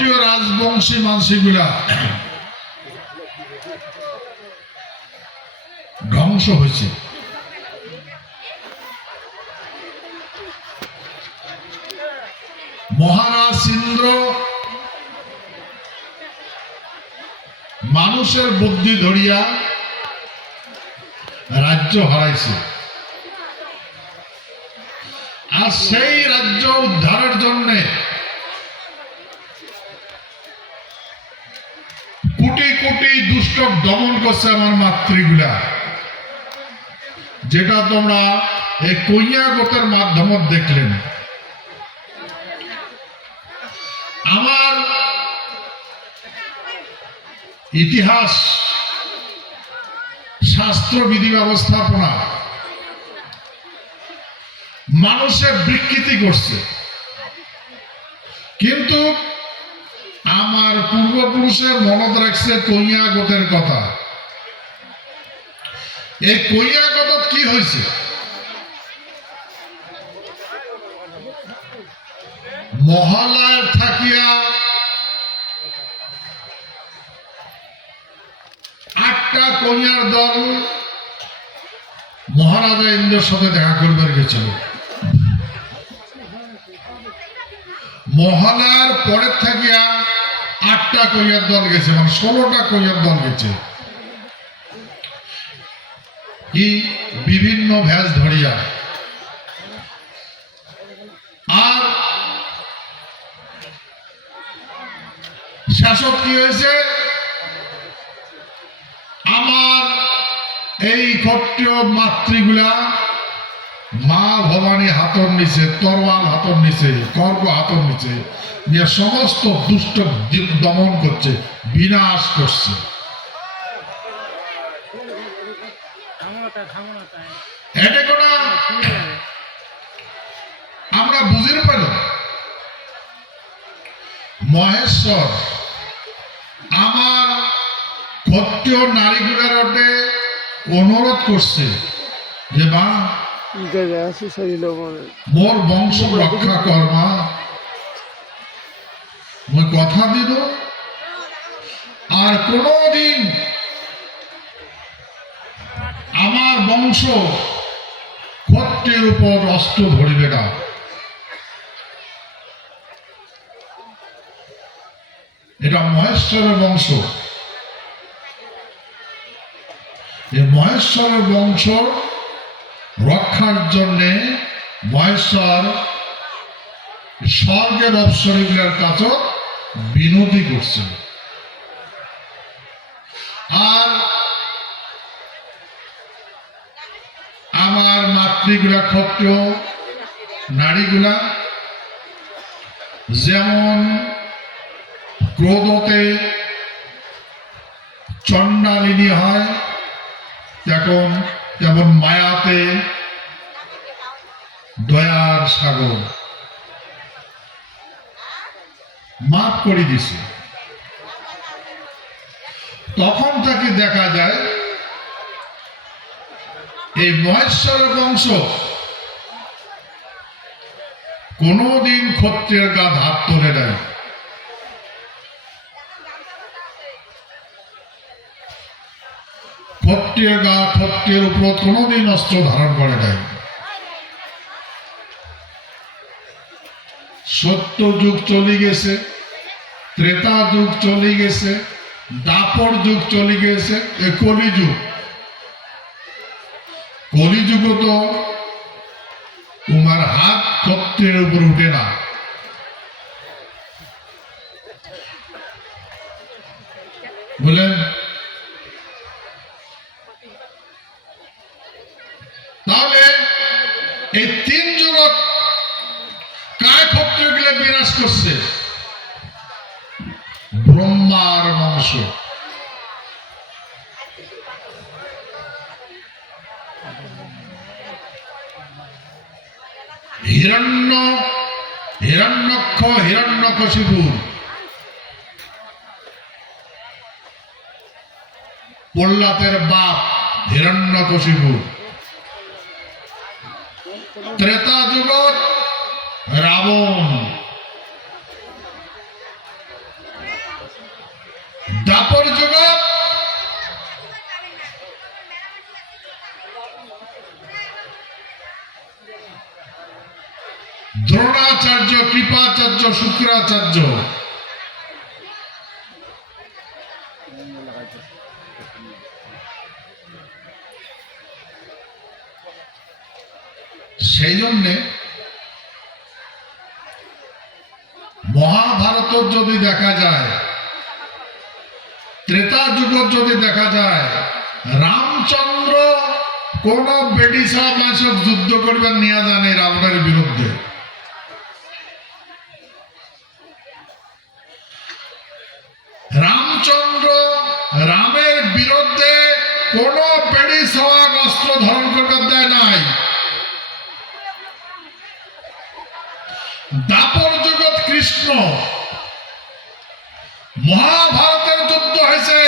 ক্ষত্রিয় রাজবংশী মানসিগুলা ধ্বংস হয়েছে। মহারাজ ইন্দ্র মানুষের বুদ্ধি ধরিয়া রাজ্য হারাইছে, আর সেই রাজ্য উদ্ধারের জন্য কোটি কোটি দুষ্ট দমন করছে আমার মাতৃগুলা, যেটা তোমরা এই কৈয়াগতের মাধ্যমে দেখলেন। আমার ইতিহাস শাস্ত্র বিধি ব্যবস্থাপনা মানুষের বিকৃতি করছে, কিন্তু আমার পূর্বপুরুষের মনত রাখছে কৈয়াগতের কথা। এই কৈয়াগত কি হয়েছে? মহলায় থাকিয়া 8টা কন্যার দল মহারাজা ইন্দ্রের সাথে দেখা করবার গেছিল। মহলার পরের থাকিয়া 8টা কন্যার দল গেছে, মানে 16টা কন্যার দল গেছে। কি বিভিন্ন ভেষ ধরিয়া। আর শাসক কি হয়েছে? আমার এই ক্ষত্রিয় মাতৃগুলা মা ভবানী হাতর নিচে, তরোয়াল হাতর নিচে, খড়গ হাতর নিচে নিয়ে সমস্ত দুষ্ট দমন করছে, বিনাশ করছে। এটা কোনা আমরা বুঝির পেল মহেশ্বর আমার ক্ষত্রিয় নারীগুলার অনুরোধ করছে যে মা মোর বংশ রক্ষা কর মা, মই কথা দিল আর কোনদিন আমার বংশ ক্ষত্রিয়ের উপর অস্ত্র ধরিবে না। এটা মহেশ্বরের বংশ। এই মহেশ্বরের বংশ রক্ষার জন্য মহেশ্বর স্বর্গের অপ্সরীগুলোর কাছে বিনতি করছেন। আর আমার মাতৃগুলা ক্ষত্রিয় নারীগুলা যেমন ক্রোধতে চণ্ডালিনী হয়, যেমন মায়াতে দয়ার সাগর, মাফ করে দিছে। তখন তাকে দেখা যায় এই মহেশ্বরের বংশ কোনদিন ক্ষত্রিয়ের গা হাত তোলে দেয়। ক্ষত্রিয়ের উপর কোনদিন অস্ত্র ধারণ করে দেয়। সত্য যুগ চলে গেছে, ত্রেতা যুগ চলে গেছে, দাপর যুগ চলে গেছে, কলিযুগ। কলিযুগ তো তোমার হাত ক্ষত্রিয়ের উপর উঠে না। বলেন তাহলে এই 3 জগৎ কায় ক্ষত্রিয় গুলো বিনাশ করছে? ব্রহ্মার বংশ। হিরণ্যকশিপুর প্রহ্লাদের বাপ হিরণ্যকশিপুর। ত্রেতা যুগত রাবণ, দাপর জগৎ দ্রোণাচার্য, কৃপাচার্য, শুক্রাচার্য সেই জন্যে মহাভারত যদি দেখা যায়, ত্রেতা যুগ যদি দেখা যায়, রামচন্দ্র কোন বেডিসা মাসক যুদ্ধ করবেন নিয়ে যান এই রাবণের বিরুদ্ধে। রামচন্দ্র রামের বিরুদ্ধে কোন বেডিসা অস্ত্র ধারণ করবার দেয় নাই। দাপর জগৎ কৃষ্ণ, মহাভারতের যুদ্ধ হয়েছে,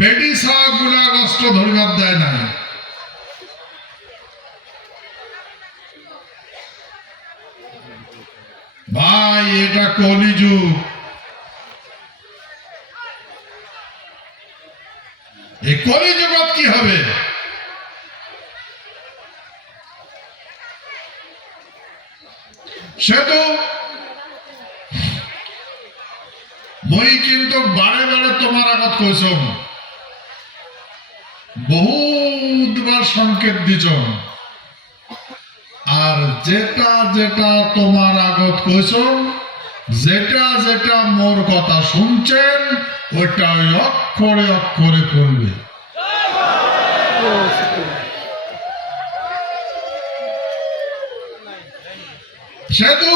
বেডিসা গুলা অস্ত্র ধরিবার দেয় নাই। ভাই এটা কলিযুগ। এই কলিযুগত কি হবে? সেতু মই কিন্তু বারে বারে তোমার আগত কইছ, বহুতবার সংকেত দিছ, আর যেটা যেটা তোমার আগত কইছ, যেটা যেটা মোর কথা শুনছেন, ওইটা অক্ষরে অক্ষরে করবে। সেতু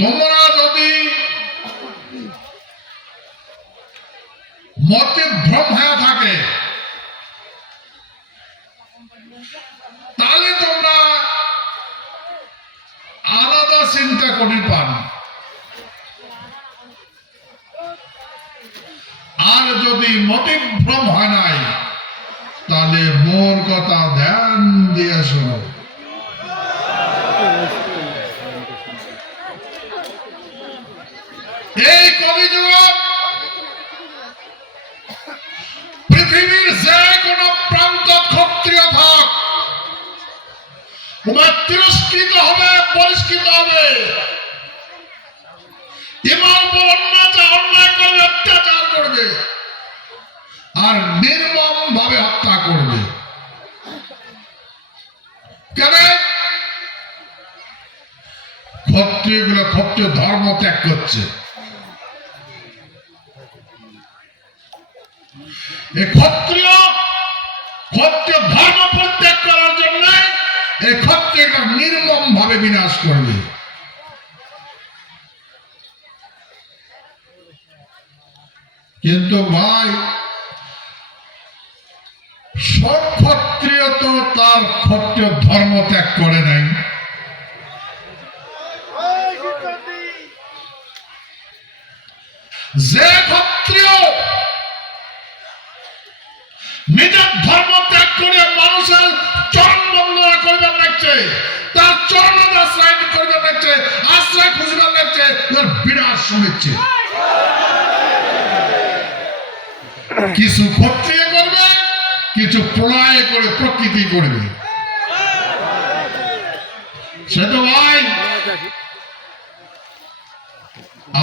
তোমরা যদি মতে ভ্রম হয়ে থাকে, তাহলে তোমরা আলাদা চিন্তা করে পান। আর যদি মতে ভ্রম হয় নাই, তাহলে মোর কথা ধ্যান দিয়ে শোনো। এই কলিযুগ পৃথিবীর যে কোন প্রান্ত ক্ষত্রিয় থাক, তোমার তিরস্কৃত হবে, পরিষ্কৃত হবে। ইমার উপর অন্যায় করবে, অত্যাচার করবে, আর নির্মম ভাবে হত্যা করবে। কেন? ক্ষত্রিয়গুলো ক্ষত্রিয় ধর্ম ত্যাগ করছে। এই ক্ষত্রিয় ধর্ম পরিত্যাগ করার জন্য এই ক্ষত্রিয়টা নির্মম ভাবে বিনাশ করবে। কিন্তু ভাই, সব ক্ষত্রিয় তো তার ক্ষত্রিয় ধর্ম ত্যাগ করে নাই। যে ক্ষত্রিয় নিজের ধর্ম ত্যাগ করে মানুষের চরণ বন্দনা করবেন লাগছে, তার চরণ আশ্রয় করবেন লাগছে, আশ্রয় খুঁজবেন লাগছে, তার বিনাশ শুনেছে। কিছু ক্ষত্রিয় করবে, কিছু প্রলয় করে প্রকৃতি করবে। সে তো ভাই,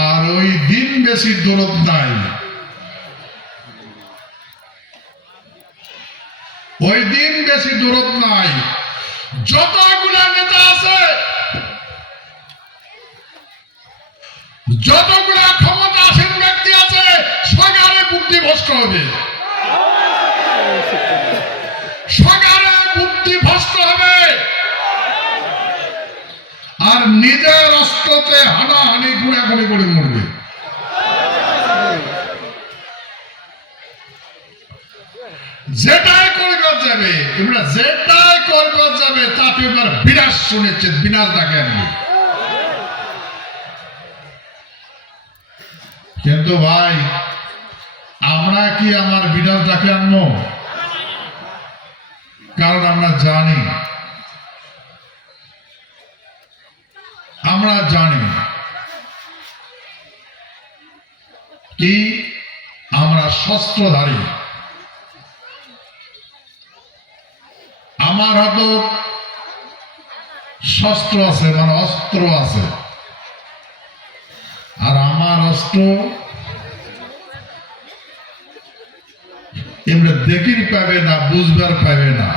আর ওই দিন বেশি দূরত নাই। ওই দিন বেশি দূরত নাই। যতগুলা নেতা আছে, যতগুলা ক্ষমতাসীন ব্যক্তি আছে, সগারে বুদ্ধি ভ্রষ্ট হবে, সগারে বুদ্ধি ভ্রষ্ট হবে, আর নিজের অস্ত্রতে হানাহানি গুড়াগুড়ি করে মরবে। যেটাই করবার যাবে, তোমরা যেটাই করবার যাবে, তাতে এবার বিনাশ শুনেছে, বিনাশ ডাকে আনবে। কিন্তু ভাই, আমরা কি আমার বিনাশ ডাকে আনবো? কারণ আমরা জানি আমরা জানি কি আমরা শস্ত্রধারী, আমার হাতে শস্ত্র আছে, মানে অস্ত্র আছে, আর আমার অস্ত্র এমনি দেখির পাবে না, বুঝবার পাবে না।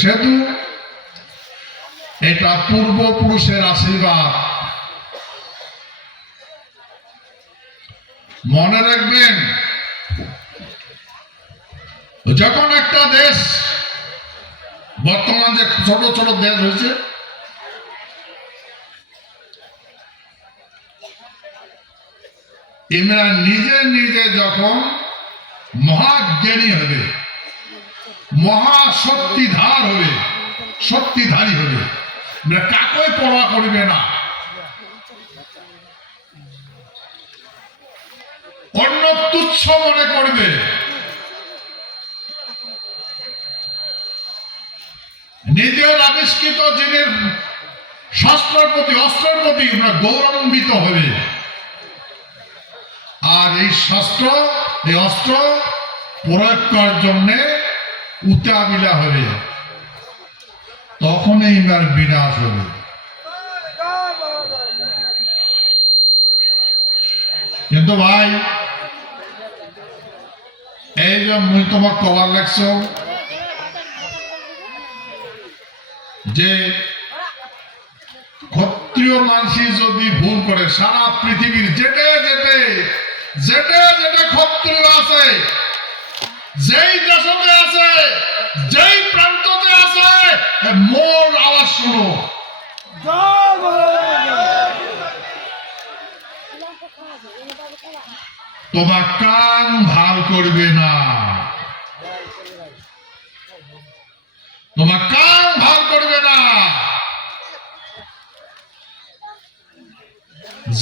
সেহেতু এটা পূর্বপুরুষের আশীর্বাদ। মনে রাখবেন, যখন একটা দেশ, বর্তমান যে ছোট ছোট দেশ হয়েছে, এরা নিজে নিজে যখন মহাজ্ঞানী হবে, মহাশক্তিধার হবে, শক্তিধারী হবে, কাকেই পরোয়া করবে না, অন্য তুচ্ছ মনে করবে, নিজের আবিষ্কৃত জিনের শাস্ত্রের প্রতি, অস্ত্রের প্রতি গৌরবান্বিত হবে। আর এই শাস্ত্র, এই অস্ত্র প্রয়োগ করার জন্য উতাবিলা হবে, তখনই ইমার বিনাশ হবে। কিন্তু ভাই, এই যে মুই তোমার কবার লাগছ যে ক্ষত্রিয় মানুষ যদি ভুল করে, সারা পৃথিবীর যেতে যেতে যেতে যেতে ক্ষত্রিয় আছে, যেই দেশতে আছে, যেই প্রান্ততে আছে, মোর আওয়াজ শুনো। তোমার কান ভাল করবে না, তোমার কান ভাল করবে না।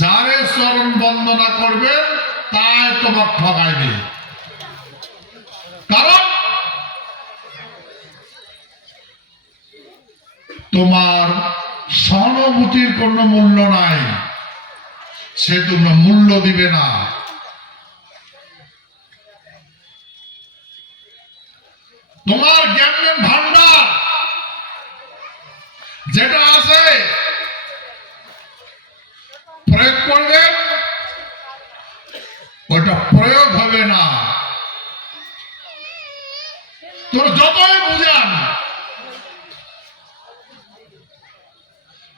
যারে চরণ বন্দনা করবে তাই তোমার ঠকাইবে, কারণ তোমার সহানুভূতির কোনো মূল্য নাই, সে তোমরা মূল্য দিবে না। তোমার জ্ঞানের ভান্ডার যেটা আছে প্রয়োগ করবেন, ওটা প্রয়োগ হবে না। তোর যতই বুঝান,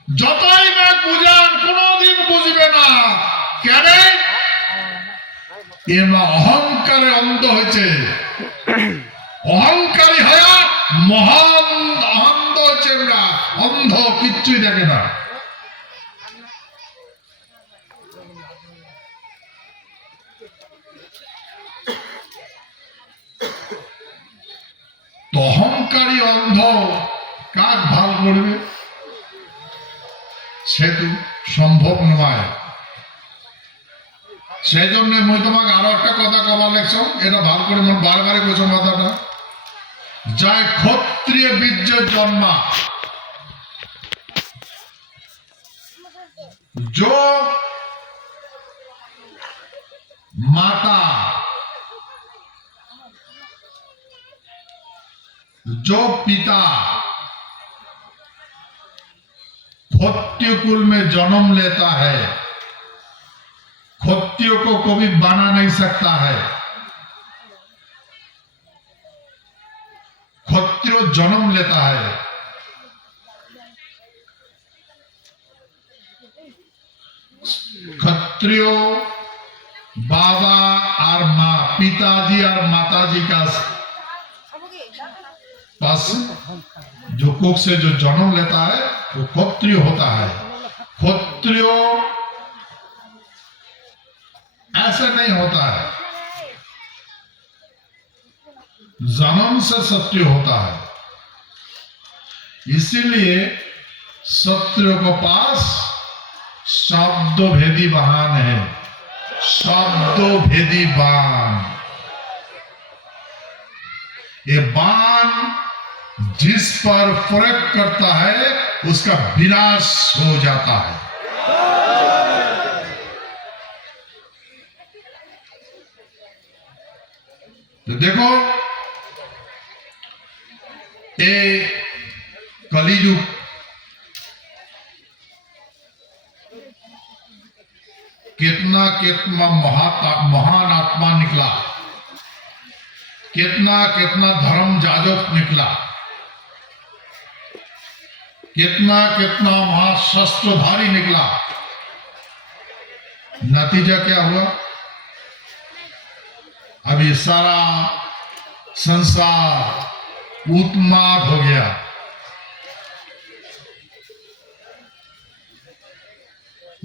যতই বুঝান, কোনদিন বুঝবে না। কেন? এরা অহংকারে অন্ধ হয়েছে, অহংকারী হয়ে মহান অন্ধ হয়েছে, এরা অন্ধ, কিচ্ছুই দেখে না। অহংকারী অন্ধ কাক ভাল করবে, সেতু সম্ভব নয়। সেই জন্য মই তোমাকে আরো একটা কথা কবার লেগছ, এটা ভাল করে মন বারবারে বলছো কথাটা, যাই ক্ষত্রিয় বীর্যের জন্মা, जो माता, जो पिता क्षत्रिय कुल में जन्म लेता है, क्षत्रिय को कभी बना नहीं सकता है। क्षत्रिय जन्म लेता है, क्षत्रिय बाबा और माँ, पिताजी और माताजी का पास जो कोख से जो जन्म लेता है वो क्षत्रिय होता है। क्षत्रिय ऐसे नहीं होता है, जन्म से क्षत्रिय होता है। इसीलिए क्षत्रिय के पास शब्द भेदी वाहन है, शब्द भेदी बाण। ये बाण जिस पर प्रयोग करता है उसका विनाश हो जाता है। तो देखो ये कलियुग कितना कितना महान आत्मा निकला, कितना कितना धर्म जाजक निकला, कितना कितना महाशस्त्रधारी निकला। नतीजा क्या हुआ? अभी सारा संसार उन्माद हो गया।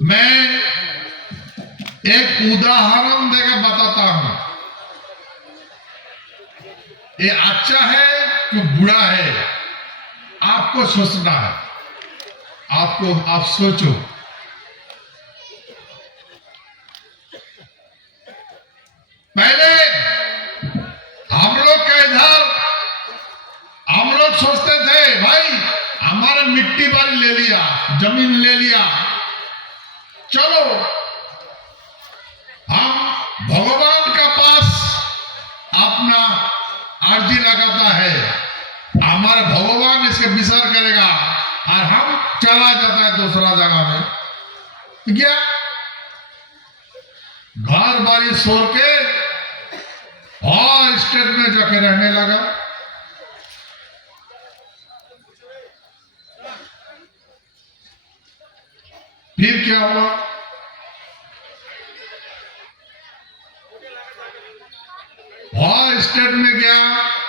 मैं एक उदाहरण देकर बताता हूं। ये अच्छा है कि बुरा है, आपको सोचना है। आप सोचो। पहले हम लोग के इधर हम लोग सोचते थे भाई हमारा मिट्टी बारी ले लिया, जमीन ले लिया, चलो हम भगवान का पास अपना अर्जी लगाता है, हमारा भगवान इसके विचार करेगा और हम चला जाता है दूसरा जगह में। क्या घर बारी छोड़ के और स्टेट में जाके रहने लगा। फिर क्या हुआ? हर स्टेट में गया।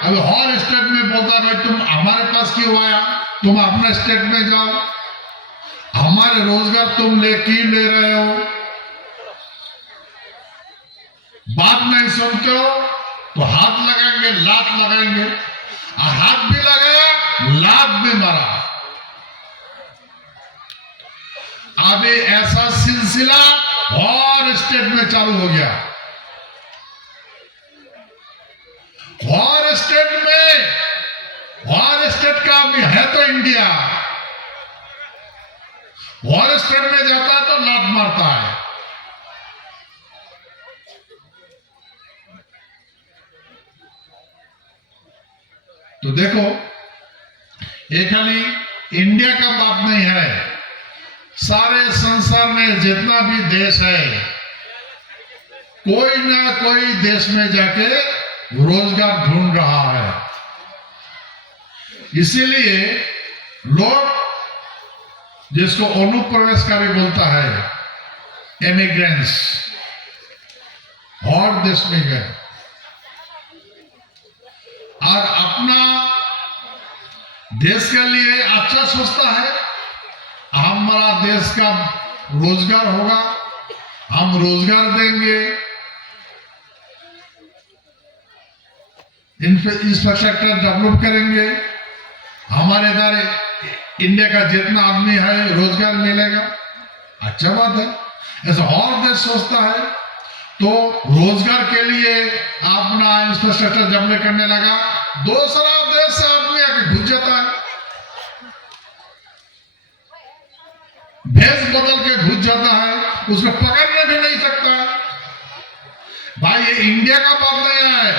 अभी हर स्टेट में बोलता भाई तुम हमारे पास क्यों आया, तुम अपना स्टेट में जाओ, हमारे रोजगार तुम ले रहे हो। बात नहीं सुनते हो तो हाथ लगाएंगे, लात लगाएंगे, और हाथ भी लगाया, लात भी मारा। अभी ऐसा सिलसिला और स्टेट में चालू हो गया। और स्टेट का आदमी है तो इंडिया, और स्टेट में जाता है तो लात मारता है। तो देखो ये खाली इंडिया का बात नहीं है, सारे संसार में जितना भी देश है, कोई ना कोई देश में जाके रोजगार ढूंढ रहा है। इसीलिए लोग जिसको अनुप्रवेशकारी बोलता है, एमिग्रेंट्स, और देश में गए और अपना देश के लिए अच्छा सोचता है, हमारा देश का रोजगार होगा, हम रोजगार देंगे, इंफ्रास्ट्रक्चर डेवलप करेंगे, हमारे इधर इंडिया का जितना आदमी है रोजगार मिलेगा। अच्छा बात है। ऐसा और देश सोचता है तो रोजगार के लिए अपना इंफ्रास्ट्रक्चर डेवलप करने लगा, दूसरा देश से आदमी आके घुस जाता है, भेष बदल के घुस जाता है, उसको पकड़ने भी नहीं सकता। भाई ये इंडिया का बात नहीं है,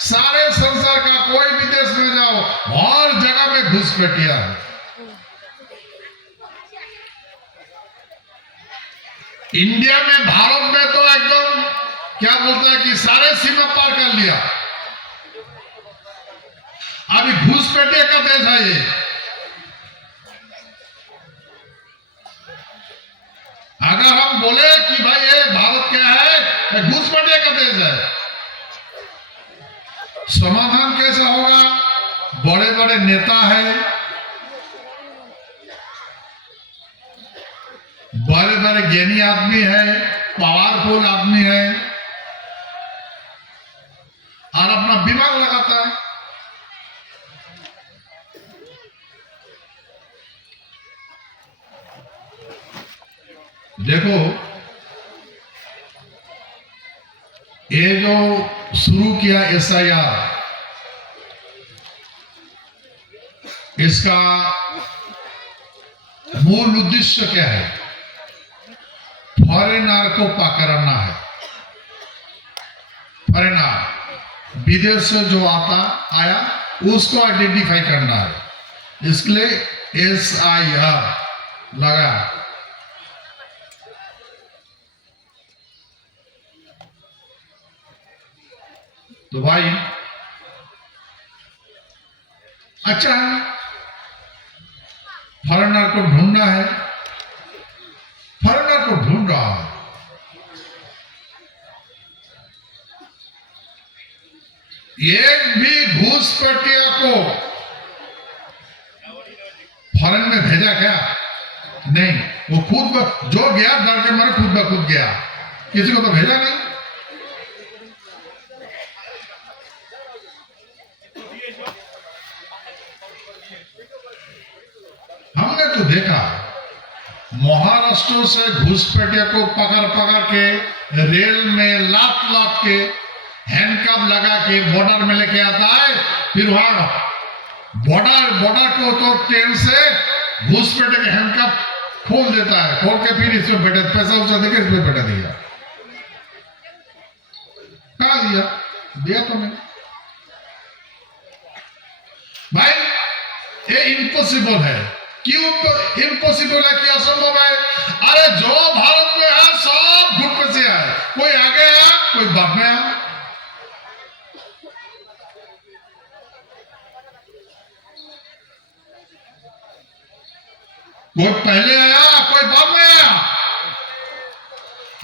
सारे संसार का कोई भी देश में जाओ और जगह में घुसपैठिया है। इंडिया में, भारत में तो एकदम क्या बोलता है कि सारे सीमा पार कर लिया। अभी घुसपैठिया का देश है ये। अगर हम बोले कि भाई ये भारत क्या है, घुसपैठिया का देश है, समाधान कैसा होगा? बड़े बड़े नेता है, बड़े बड़े ज्ञानी आदमी है, पावरफुल आदमी है, और अपना दिमाग लगाता है। देखो ये जो शुरू किया SIR, इसका मूल उद्देश्य क्या है? फॉरेनर को पकड़ना है। फॉरेनर विदेश से जो आया उसको आइडेंटिफाई करना है। इसके लिए SIR लगा। तो भाई अच्छा है, फॉरेनर को ढूंढना है, फॉरेनर को ढूंढ रहा है। एक भी घूसपैठिया को फॉरेन में भेजा क्या? नहीं, वो खुद जो गया डर के मारे खुद ब खुद गया, किसी को तो भेजा नहीं। हमने तो देखा महाराष्ट्र से घुसपैठिया को पकड़ के रेल में लात के हैंडकप लगा के बॉर्डर में लेके आता है, फिर वहां बॉर्डर को तो ट्रेन से घुसपैठिया के हैंडकप खोल देता है, खोल के फिर इसमें बैठे पैसा उसा देके इसमें बैठा दिया। कहा दिया तो नहीं भाई, ये इम्पॉसिबल है। क्यों इम्पॉसिबल है? क्या असंभव है? अरे जो भारत में है सब घुट पे से है, कोई आगे आया कोई बाद में आया। कोई पहले आया कोई बाद में आया।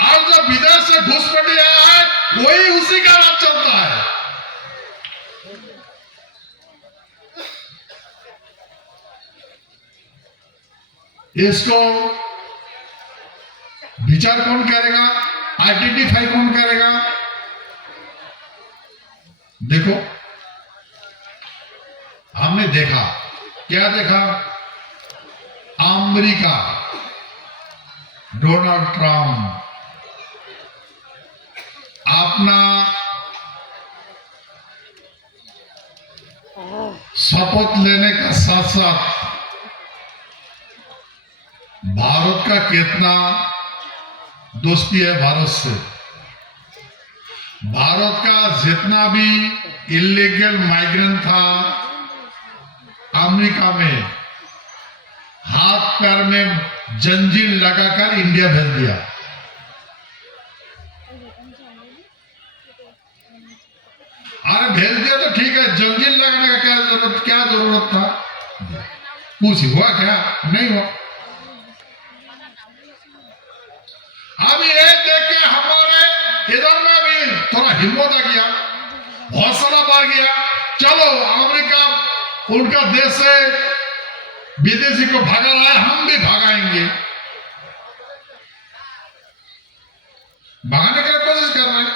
और जो विदेश से घुसपैठी आया है वही उसी का राज चलता है। इसको विचार कौन करेगा? आइडेंटिफाई कौन करेगा? देखो हमने देखा, क्या देखा? अमेरिका, डोनाल्ड ट्रंप अपना शपथ लेने का साथ साथ भारत का कितना दोस्ती है भारत से। भारत का जितना भी इलीगल माइग्रेंट था अमेरिका में, हाथ पैर में जंजीर लगाकर इंडिया भेज दिया। अरे भेज दिया तो ठीक है, जंजीर लगाने का क्या जरूरत था? कुछ हुआ क्या? नहीं हुआ। अब ये देख के हमारे इधर में भी थोड़ा हिम्मत आ गया, हौसला बढ़ गया। चलो अमेरिका उनका देश से विदेशी को भागा रहा है, हम भी भागाएंगे। भागाने की कोशिश कर रहे हैं।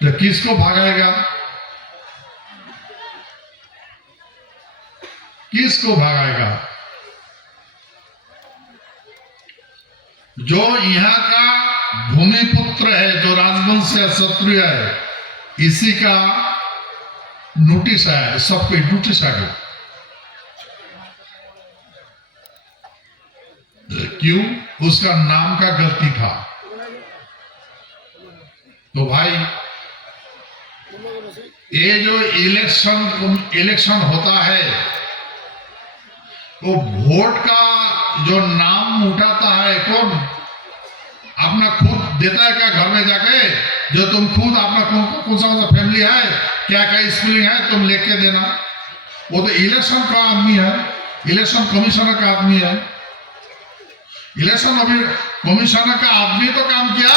तो किसको भागाएगा? किसको भागाएगा? जो यहाँ का भूमिपुत्र है, जो राजवंश है, क्षत्रिय है, इसी का नोटिस आया, सबको नोटिस आ गया। क्यों? उसका नाम का गलती था। तो भाई ये जो इलेक्शन होता है, वो वोट का जो नाम उठाता है कौन? अपना खुद देता है क्या घर में जाके? जो तुम खुद अपना कौन सा फैमिली है, क्या क्या स्कूलिंग है, तुम लिख के देना। वो तो इलेक्शन का आदमी है, इलेक्शन कमिश्नर का आदमी है। इलेक्शन कमिश्नर का आदमी तो काम किया।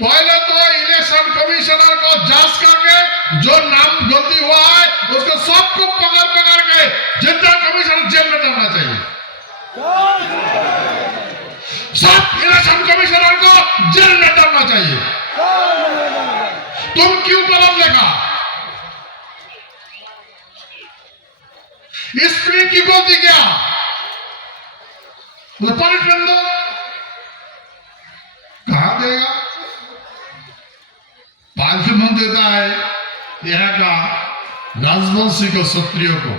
पहले तो इलेक्शन कमिश्नर को जांच करके जो नाम गलती हुआ है उसको सबको पकड़ के जितना कमिश्नर जेल में डालना चाहिए। सब इलेक्शन कमिश्नर को जेल में डालना चाहिए। तुम क्यों पलट लेगा? स्क्रीन की गलती क्या? पनिशमेंट दो। कहां देगा? जन्म देता है यहाँ का राजवंशी को, क्षत्रिय को।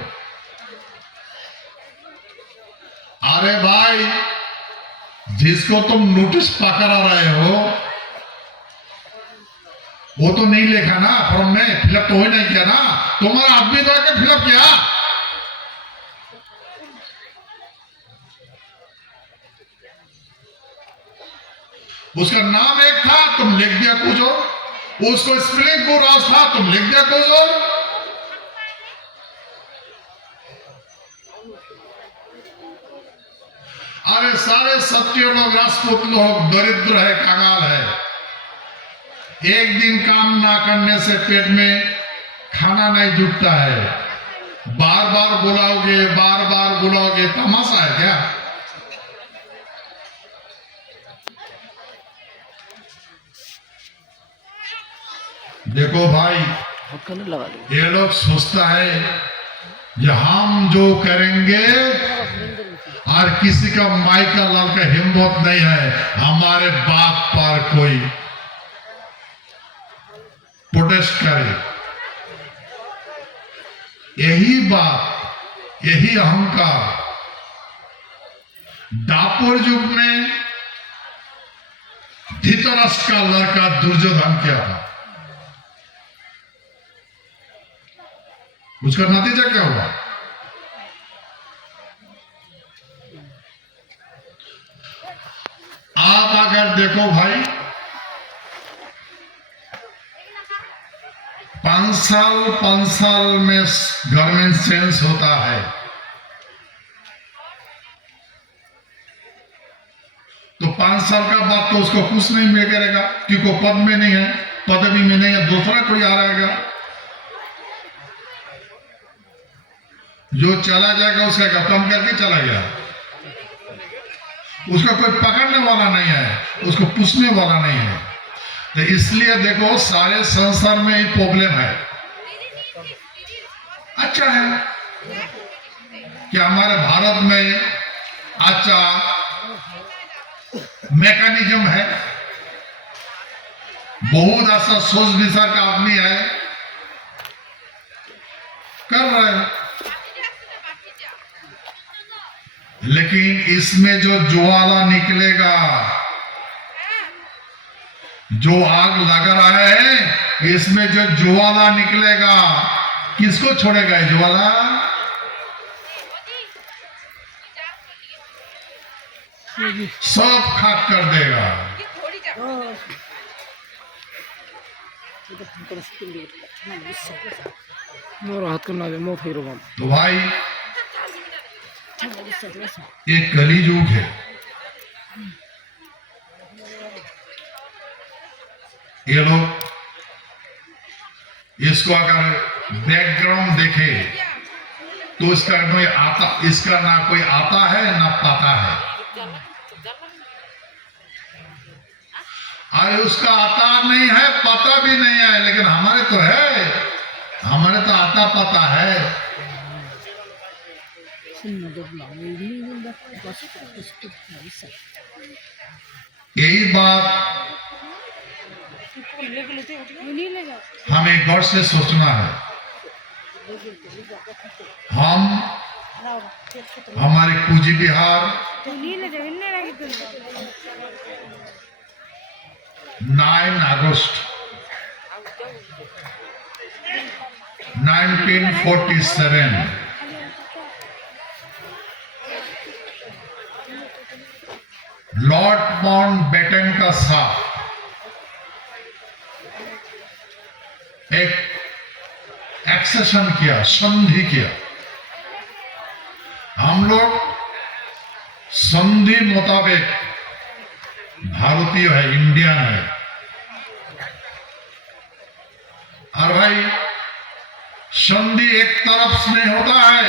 अरे भाई, जिसको तुम नोटिस पकड़ा रहे हो वो तो नहीं लिखा ना फॉर्म में, फिलअप तो हो नहीं किया ना, तुम्हारा आदमी तो आके फिलअप किया। उसका नाम एक था, तुम लिख दिया कुछ और। उसको स्पेलिंग को राज था, तुम लिख दिया कुछ और। अरे सारे क्षत्रिय लोग, राजपूत लोग दरिद्र है, कंगाल है। एक दिन काम ना करने से पेट में खाना नहीं जुटता है। बार बार बुलाओगे, तमाशा है क्या? देखो भाई, ये लोग सोचता है कि हम जो करेंगे और किसी का माई का लाल का हिम्मत नहीं है हमारे बाप पर कोई प्रोटेस्ट करे। यही बात, यही अहंकार दापुर युग में धृतराष्ट्र का लड़का दुर्योधन किया था। उसका नतीजा क्या हुआ? आप अगर देखो भाई, 5 साल में गवर्नमेंट चेंज होता है, तो 5 साल का बाद तो उसको कुछ नहीं मिल करेगा, क्योंकि वो पद में नहीं है, पदवी में नहीं है, दूसरा कोई आ रहेगा। जो चला जाएगा उसका खत्म करके चला गया, उसका कोई पकड़ने वाला नहीं है, उसको पूछने वाला नहीं है। तो इसलिए देखो, सारे संसार में ही प्रॉब्लम है। अच्छा है कि हमारे भारत में अच्छा मैकेनिज्म है, बहुत ऐसा सोच विचार का आदमी है, कर रहे हैं। लेकिन इसमें जो ज्वाला निकलेगा, जो आग लग रहा है, इसमें जो ज्वाला निकलेगा, किसको छोड़ेगा ये ज्वाला? सब खाक कर देगा। तो भाई, ये कलियुग है। ये लोग इसको अगर बैकग्राउंड देखे तो इसका ना कोई आता है ना पाता है। अरे उसका आता नहीं है, पता भी नहीं है, लेकिन हमारे तो है, हमारे तो आता पता है। यही बात हमें गौर से सोचना है। हम हमारे कूची बिहार 9 अगस्त 1947 लॉर्ड माउंटबेटन का साथ एक एक्सेशन किया, संधि किया। हम लोग संधि मुताबिक भारतीय है, इंडियन है। और भाई, संधि एक तरफ से नहीं होता है,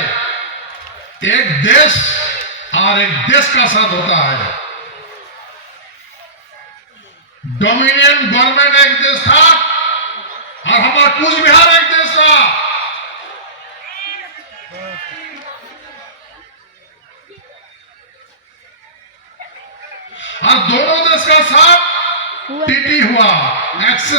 एक देश और एक देश का साथ होता है। डोमिनियन गवर्नमेंट एक देश था और हमारा कूच बिहार एक देश था। और दोनों देश का साथ टीटी हुआ,